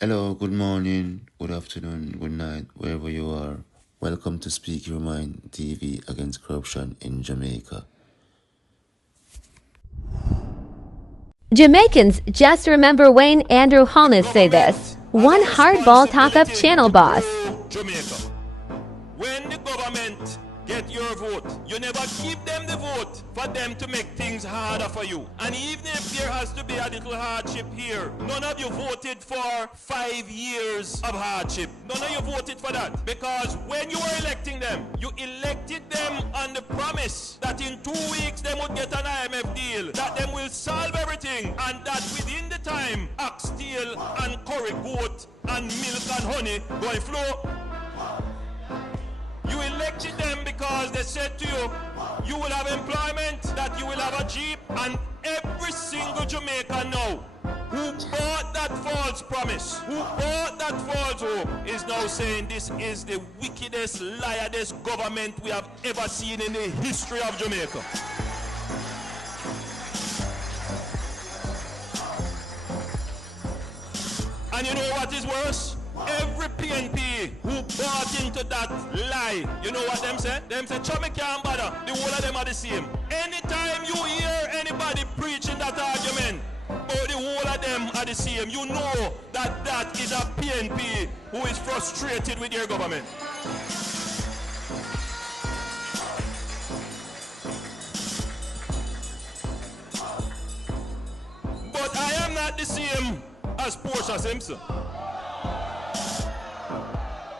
Hello, good morning, good afternoon, good night, wherever you are. Welcome to Speak Your Mind TV against corruption in Jamaica. Jamaicans just remember Wayne Andrew Holness say this. One hardball talk-up channel boss. Jamaica. When the government get your vote, you never give them the vote for them to make things harder for you. And even if there has to be a little hardship here, none of you voted for 5 years of hardship. None of you voted for that. Because when you were electing them, you elected them on the promise that in 2 weeks they would get an IMF deal, that them will solve everything, and that within the time, ox tail and curry goat and milk and honey going flow. You elected them because they said to you, you will have employment, that you will have a Jeep, and every single Jamaican now who bought that false promise, who bought that false hope, is now saying this is the wickedest, liarest government we have ever seen in the history of Jamaica. And you know what is worse? Every PNP who bought into that lie, you know what them say? Them say, Chummy can't bother. The whole of them are the same. Anytime you hear anybody preaching that argument, oh, the whole of them are the same, you know that that is a PNP who is frustrated with your government. But I am not the same as Portia Simpson.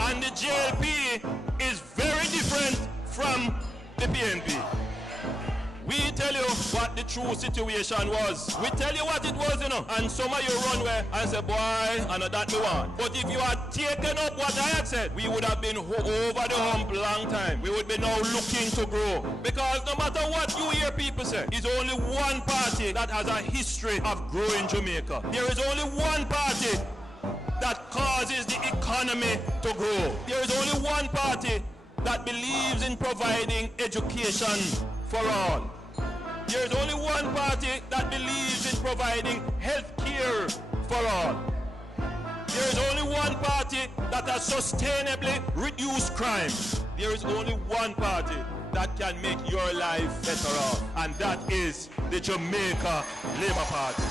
And the JLP is very different from the PNP. We tell you what the true situation was. We tell you what it was, you know. And some of you run where and say, boy, I know that me want. But if you had taken up what I had said, we would have been over the hump long time. We would be now looking to grow. Because no matter what you hear people say, there's only one party that has a history of growing Jamaica. There is only one party that causes the economy to grow. There is only one party that believes in providing education for all. There is only one party that believes in providing health care for all. There is only one party that has sustainably reduced crime. There is only one party that can make your life better off, and that is the Jamaica Labour Party.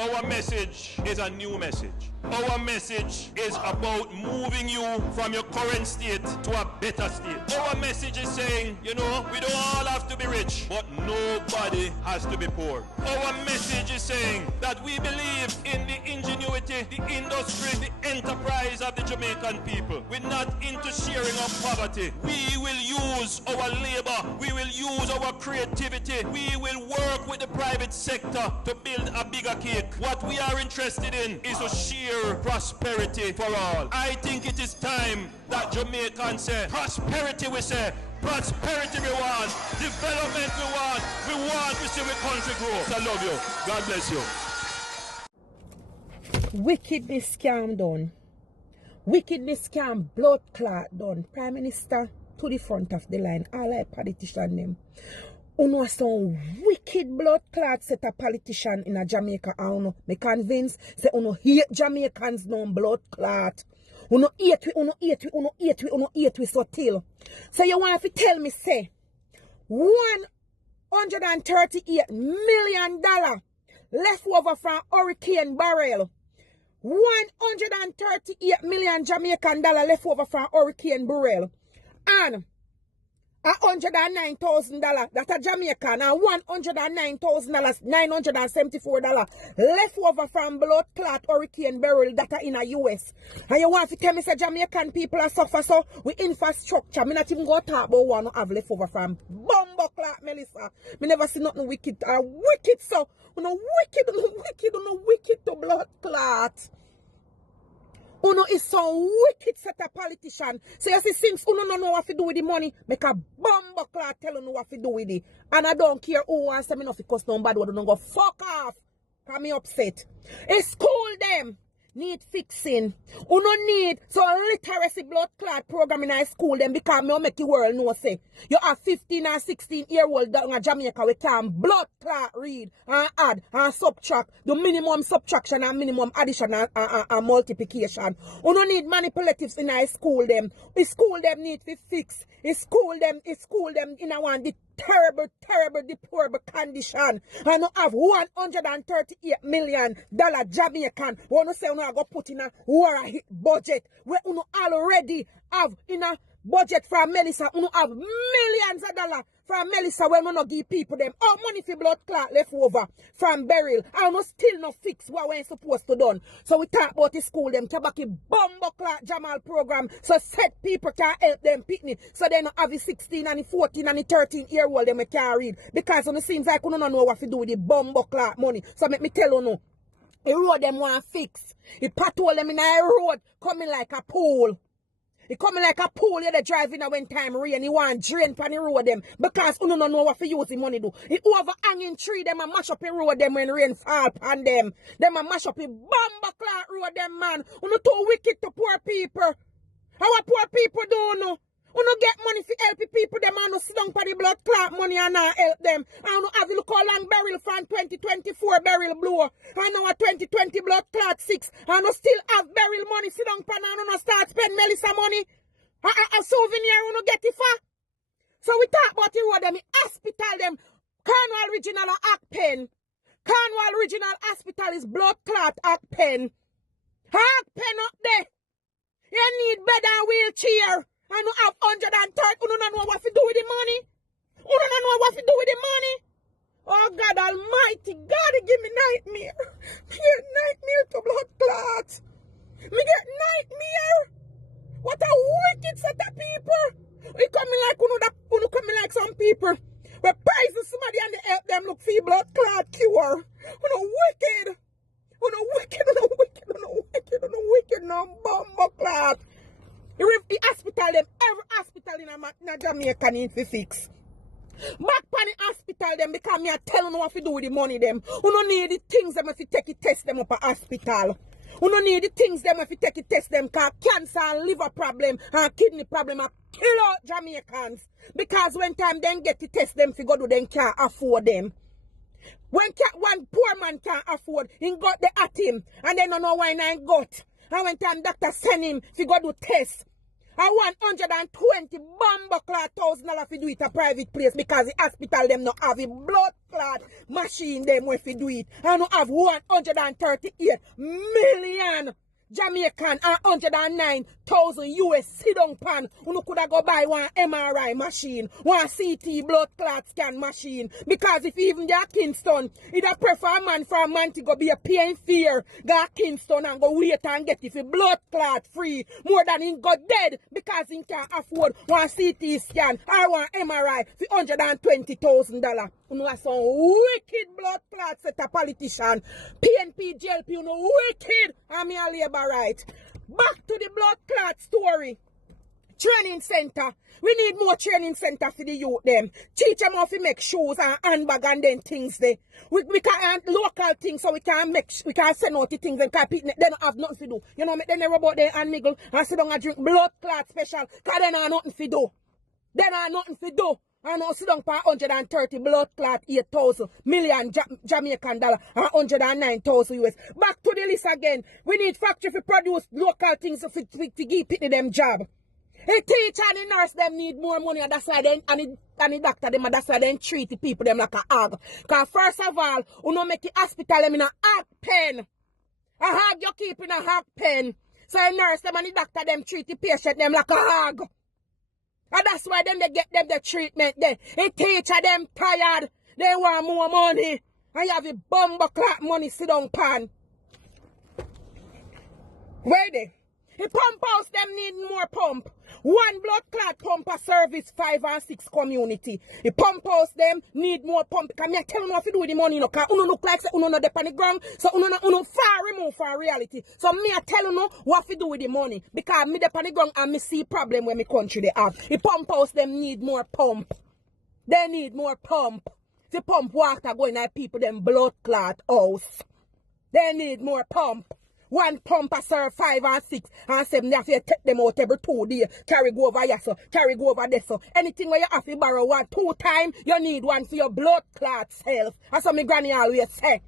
Our message is a new message. Our message is about moving you from your current state to a better state. Our message is saying, you know, we don't all have to be rich, but nobody has to be poor. Our message is saying that we believe in the ingenuity, the industry, the enterprise of the Jamaican people. We're not into sharing of poverty. We will use our labor. We will use our creativity. We will work with the private sector to build a bigger cake. What we are interested in is to share prosperity for all. I think it is time that Jamaicans say, prosperity we say, prosperity we want, development we want to see our country grow. I love you. God bless you. Wickedness scam done. Wickedness scam blood clot done. Prime Minister to the front of the line. All our politicians them. Uno some wicked blood clot set a politician in a Jamaica. Uno me convinced say uno hate Jamaicans no blood clot. Uno hate we so till. So you want to tell me say $138 million left over from Hurricane Barrel. 138 million Jamaican dollar left over from Hurricane Barrel. And $109,000 that a Jamaican and $109,000 $974 left over from blood clot Hurricane Barrel that are in a US. And you want to tell me say Jamaican people are suffer so we infrastructure. Me not even go talk about one have left over from bumbo clot Melissa. Me never see nothing wicked wicked so no wicked to blood clot. Uno is so wicked set a politician. So you see things Uno don't know what to do with the money. Make a bumbo clot tell you what to do with it. And I don't care who wants to me not because nobody don't go fuck off. Cause me upset. It's school them. need fixing. Uno need so literacy blood clot program in high school them because me make the world know say you have 15 and 16-year-old down in Jamaica we can blood clot read and add and subtract the minimum subtraction and minimum addition and multiplication. Uno need manipulatives in high school them. The school them need to fix. It's school them in a one the terrible, deplorable condition. And you have $138 million Jamaican. Wanna say you go put in a war hit budget where you already have in a budget from Melissa. You have millions of dollars from Melissa when you not give people them. How money for blood clot left over from burial. And you still not fix what we're supposed to done. So we talk about the school them Tabaki Bumbo Clot Jamal program. So set people can help them picnic. So they not have the 16 and the 14 and the 13-year-old them can read. Because it seems like you don't know what to do with the Bumbo Clot money. So let me tell you no. The road them want fix. The patrol them in a road coming like a pool. It coming like a pool you they driving when time rain. You want drain from the road them. Because you don't know what to use the money do. It overhanging tree them and mash up the road them when rain fall upon them. Them and mash up the Bumbo Clot road them man. You not too wicked to poor people. How poor people do no? You no get money for help people them and no sit down for the blood clot money and not help them. And no have to look how long barrel from 2024 barrel blow. And now a 2020 blood clot 6. And no still have barrel money sit down for and no start spend Melissa money. A souvenir you no get it for. So we talk about the road them, the hospital them. Cornwall Regional Act Pen. Cornwall Regional Hospital is blood clot Act Pen. Act Pen up there. You need bed and wheelchair. And you have 130. You don't know what to do with the money. You don't know what to do with the money. Oh God Almighty, God give me nightmare. Me get nightmare to blood clots. Me get nightmare. What a wicked set of people. We coming like you coming like some people. We praising somebody and they help them look for blood clot cure. You know wicked. You know wicked. You know wicked. You know wicked. You know wicked. No Bumbo Clot. The hospital them, every hospital in Jamaica need to fix. Back on the hospital them because me are telling you what to do with the money them. You don't need the things them if you take it test them up at hospital. You don't need the things them if you take it test them because cancer and liver problem and kidney problem are kill out Jamaicans. Because when time then get to test them, if you go do them can't afford them. When one poor man can't afford, he got the at him and then don't know why I got. And when time doctor send him, if you go do test. I want $120 Bumbo Clot $1,000 to do it a private place because the hospital them not have a blood clot machine them when to do it. And not have 138 million Jamaican and 109,000 US sit-down pan. You could have go buy one MRI machine, one CT blood clot scan machine. Because if even they are Kingston, it a prefer a man for a man to go be a pain fear. Go Kingston and go wait and get it for blood clot free. More than he got dead because he can't afford one CT scan or one MRI for $120,000. You know some wicked blood clot set a politician. PNP, JLP, you know wicked. I'm a labor right. Back to the blood clot story. Training center. We need more training center for the youth them. Teach them how to make shoes and handbag and then things there. We can local things so we can send out the things and they don't have nothing to do. You know, they never about their hand niggle and sit down and drink blood clot special because they don't have nothing to do. They don't have nothing to do. And now sit down for 130 blood clot 8,000 million Jamaican dollar and 109,000 US. Back to the list again. We need factory to produce local things to give people them job. The teacher and the nurse them need more money and that's why they and the doctor them and that's why they treat the people them like a hog. Because first of all, you know make the hospital them in a hog pen. A hog you keep in a hog pen. So the nurse them and the doctor them treat the patient them like a hog. And that's why them they get them the treatment there. The teacher them tired. They want more money. And you have the Bumbo Clot money sit down pan. Where they? The pump house them need more pump. One blood clot pump a service 5 and 6 community. The pump house them need more pump. Because me tell you what to do with the money. You know, because you look like say you not on the ground. So you far removed from reality. So me tell you what to do with the money. Because me on the ground and me see problem when me country they have. The pump house them need more pump. They need more pump. The pump water going at people them blood clot house. They need more pump. One pump a serve 5 and 6 and 7. They have to take them out every 2 days. Carry go over here, so carry go over there. So anything where you have to borrow 1, 2 times, you need one for your blood clot self. That's what my granny always say.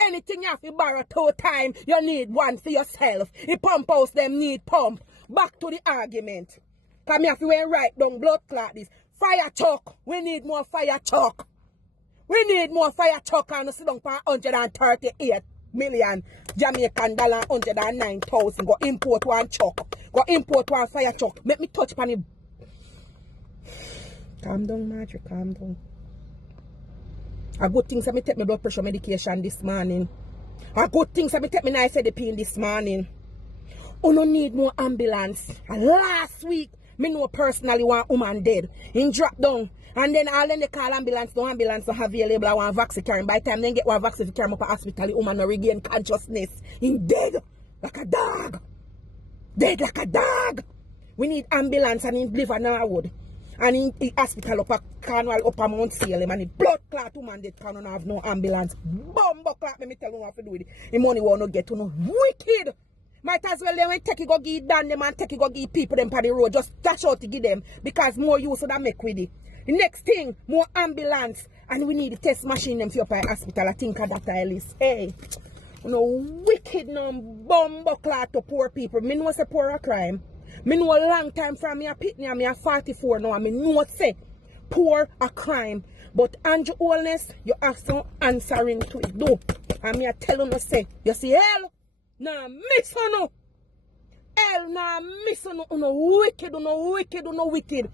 Anything you have to borrow 2 times, you need one for yourself. The pump house them need pump. Back to the argument. Because me have to write down blood clot this. Fire truck. We need more fire truck. We need more fire truck and sit down for 138 million Jamaican dollar, 109,000. Go import one truck. Go import one fire truck. Make me touch upon it. Calm down, Marjorie. Calm down. A good thing that me take my blood pressure medication this morning. A good thing that me take my nice pain this morning. You no need more ambulance. And last week, me know personally one woman dead. He drop down. And then all them they call ambulance, no ambulance no available. I want vaccine carrying. By the time they get one vaccine to carry him up to hospital, the woman no regain consciousness. He dead like a dog. Dead like a dog. We need ambulance and he live in Norwood. And in hospital up a Cornwall up a Mount Salem and the blood clot woman dead cannot have no ambulance. Bumbo clot, let me tell you what to do with it. The money won't no get to no wicked. Might as well when take it go give down them and take it go give people them on the road. Just dash out to give them because more use of that make with it. The next thing, more ambulance. And we need the test machine them for your hospital. I think of that Ellis. Hey, no wicked no bumbo clot to poor people. Me know say poor a crime. Me know a long time from me a pitney and me a 44 now. And me know say poor a crime. But Andrew Holness, you have some answering to it. Do. And me a tell you say, you see hell? Nah, miss on no. Hell, nah, miss on no. No wicked, no wicked, no wicked.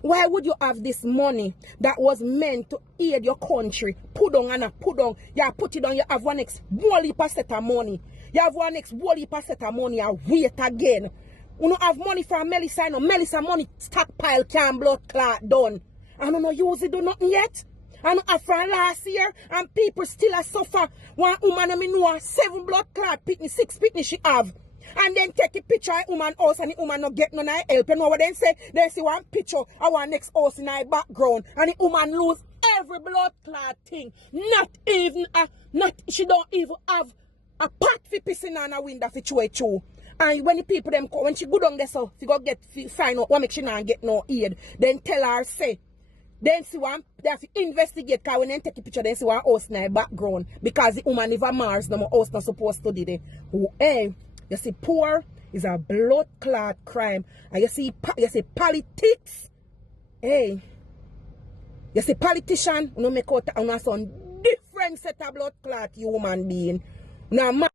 Why would you have this money that was meant to aid your country? Put on and put on. You put it on, you have one next wally set of money. You have one next wally set of money and wait again. You don't have money for Melissa, no. Melissa money stockpile can blood clot done. I don't know use it do nothing yet. I don't have from last year and people still suffer. One woman I know 7 blood clot pitney, 6 pitney she have. And then take a picture of woman house and the woman not get none help. You know what they say? They see one picture of our next house in our background and the woman lose every blood clot thing. Not even she don't even have a pot for pissing on a window for through. And when the people them come, when she go down there so she go get find out what make she not get no aid, then tell her say then see one they have to investigate because when they take a picture they see one house in her background because the woman live on Mars, no house not supposed to do it. Hey, you see, poor is a blood clot crime. And you see politics. Hey, you see politician, you know make out on some different set of blood clot human being. Now, man.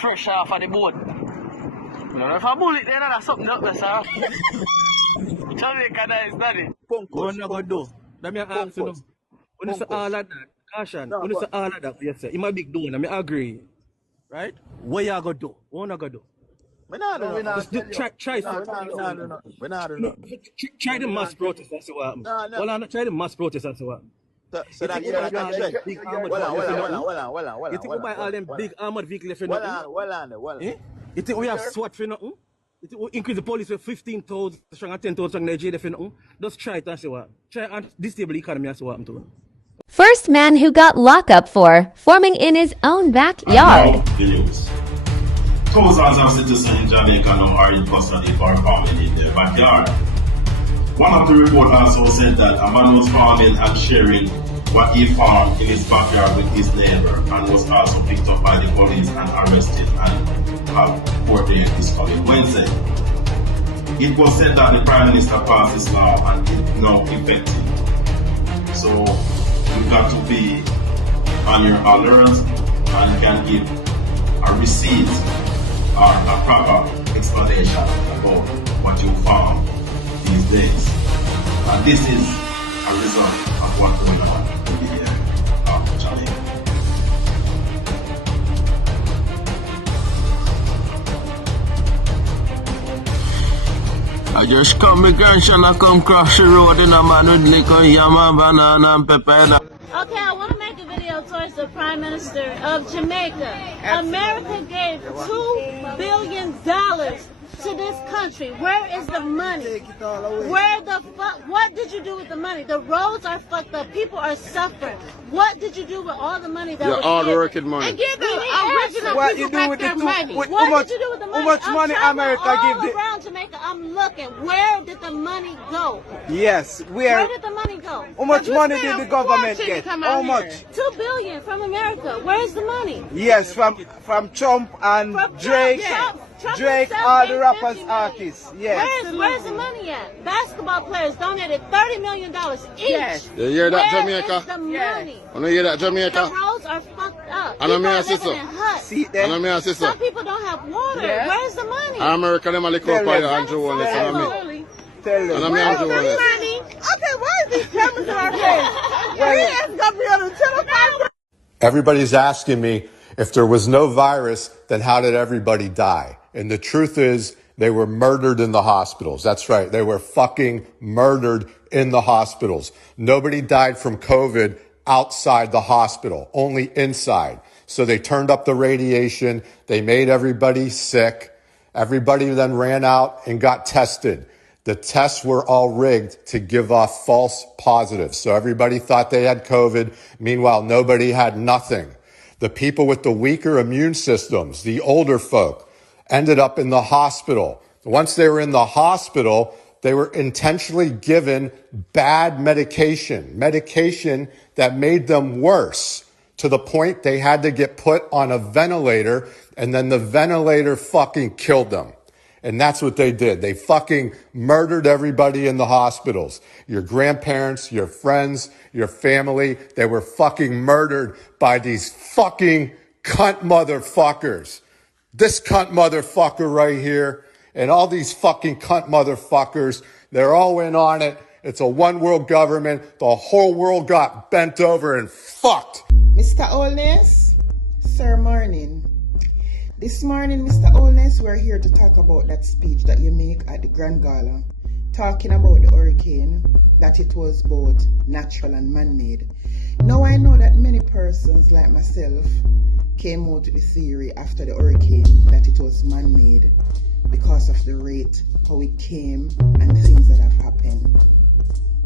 Fresh off of the boat. You know, if a bullet there, that's something up there, sir. Jamaica is daddy. What you gonna do? Let me ask you. When you say all of that, caution. When you say all of that, yes, sir. In my big doing, I agree. Right? What you gonna do? What you gonna do? We're not doing nothing. Try the mass protest and see what happens. Well, try the mass protest and see what happens. So that you can check. You think we buy all them big armored vehicles for nothing? Well. You think we have SWAT for nothing? You think we increase the police with 15,000 strong and 10,000 strong Nigeria for nothing? Just try it and see what. Try and disable the economy and see what happens to them. First man who got lockup for forming in his own backyard. Thousands of citizens in Jamaica now are in custody for farming in their backyard. One of the reports also said that a man was farming and sharing what he farmed in his backyard with his neighbor and was also picked up by the police and arrested and have court date this coming Wednesday. It was said that the Prime Minister passed this law and it's now effective. So you've got to be on your alert and can give a receipt or a proper explanation about what you found these days. And this is a result of what's going on in the area of Jamaica. I just come my grandson and come cross the road in a man with liquor, yam and banana and pepper. Okay, I want to make a video towards the Prime Minister of Jamaica. America gave $2 billion to this country. Where is the money? Where the fuck? What did you do with the money? The roads are fucked up. People are suffering. What did you do with all the money that Your was hard given? working money. And give the original What people you do back with the their two- money. with- What how much- did you do with the money? how much I'm money traveling America all give the- around Jamaica. I'm looking. Where did the money go? Yes, Where did the money go? How much money did the government get? How much? $2 billion from America. Where's the money? Yes, from Trump and From Drake, Trump Drake, himself all the gave rappers, 50 million. artists. Yes. Where's the money at? Basketball players donated $30 million each. You hear that, Where Jamaica? is the money? You hear that, The Jamaica? roads are fucked up. I know me People are and sister. living in huts. See that? And I'm sister. Some people don't have water. Where's the money? America, them a lick up by Andrew Holness and me. Absolutely. Tell them. And I'm Andrew Holness. Okay, why is these cameras in our face? Yes, got me on the telephone. Everybody's asking me, if there was no virus, then how did everybody die? And the truth is, they were murdered in the hospitals. That's right. They were fucking murdered in the hospitals. Nobody died from COVID outside the hospital, only inside. So they turned up the radiation. They made everybody sick. Everybody then ran out and got tested. The tests were all rigged to give off false positives. So everybody thought they had COVID. Meanwhile, nobody had nothing. The people with the weaker immune systems, the older folk, ended up in the hospital. Once they were in the hospital, they were intentionally given bad medication that made them worse, to the point they had to get put on a ventilator, and then the ventilator fucking killed them. And that's what they did. They fucking murdered everybody in the hospitals. Your grandparents, your friends, your family, they were fucking murdered by these fucking cunt motherfuckers. This cunt motherfucker right here and all these fucking cunt motherfuckers, they're all in on it. It's a one world government. The whole world got bent over and fucked. Mr. Holness, sir, morning. This morning, Mr. Holness, we're here to talk about that speech that you make at the Grand Gala, talking about the hurricane, that it was both natural and man-made. Now I know that many persons like myself came out to the theory after the hurricane that it was man-made because of the rate, how it came, and things that have happened,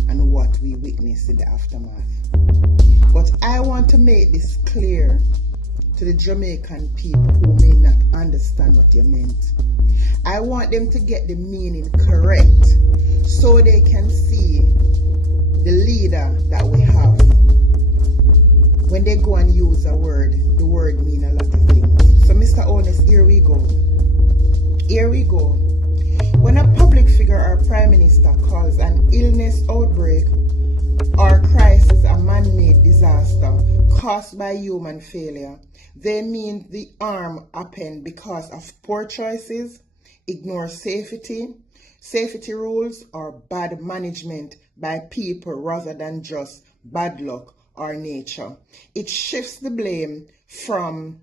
and what we witnessed in the aftermath. But I want to make this clear to the Jamaican people who may not understand what you meant. I want them to get the meaning correct so they can see the leader that we have. When they go and use a word, the word means a lot of things. So Mr. Holness, here we go. Here we go. When a public figure or prime minister calls an illness outbreak or crisis a man-made disaster caused by human failure, they mean the harm happened because of poor choices, ignore safety rules, or bad management by people rather than just bad luck or nature. It shifts the blame from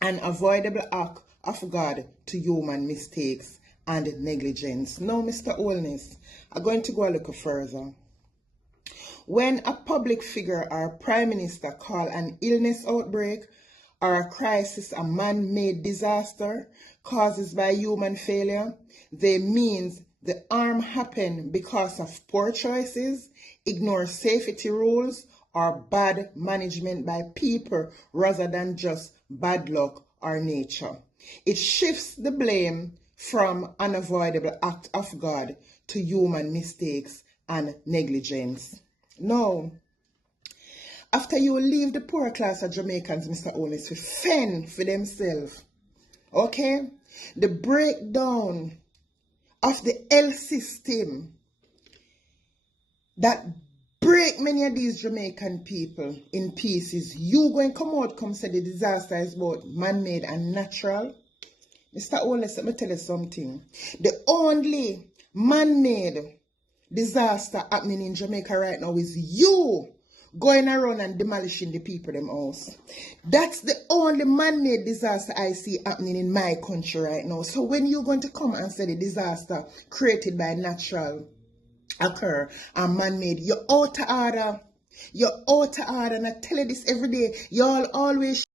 an avoidable act of God to human mistakes and negligence. Now, Mr. Holness, I'm going to go a little further. When a public figure or prime minister call an illness outbreak or a crisis a man-made disaster caused by human failure, they means the harm happened because of poor choices, ignore safety rules, or bad management by people rather than just bad luck or nature. It shifts the blame from unavoidable act of God to human mistakes and negligence. Now, after you leave the poor class of Jamaicans, Mr. Holness, to fend for themselves, okay, the breakdown of the health system that break many of these Jamaican people in pieces, you going to come out, come say the disaster is both man-made and natural? Mr. Holness, let me tell you something. The only man-made disaster happening in Jamaica right now is you going around and demolishing the people them house. That's the only man-made disaster I see happening in my country right now. So when you're going to come and say the disaster created by natural occur and man-made, you're out of order. You're out of order, and I tell you this every day. Y'all always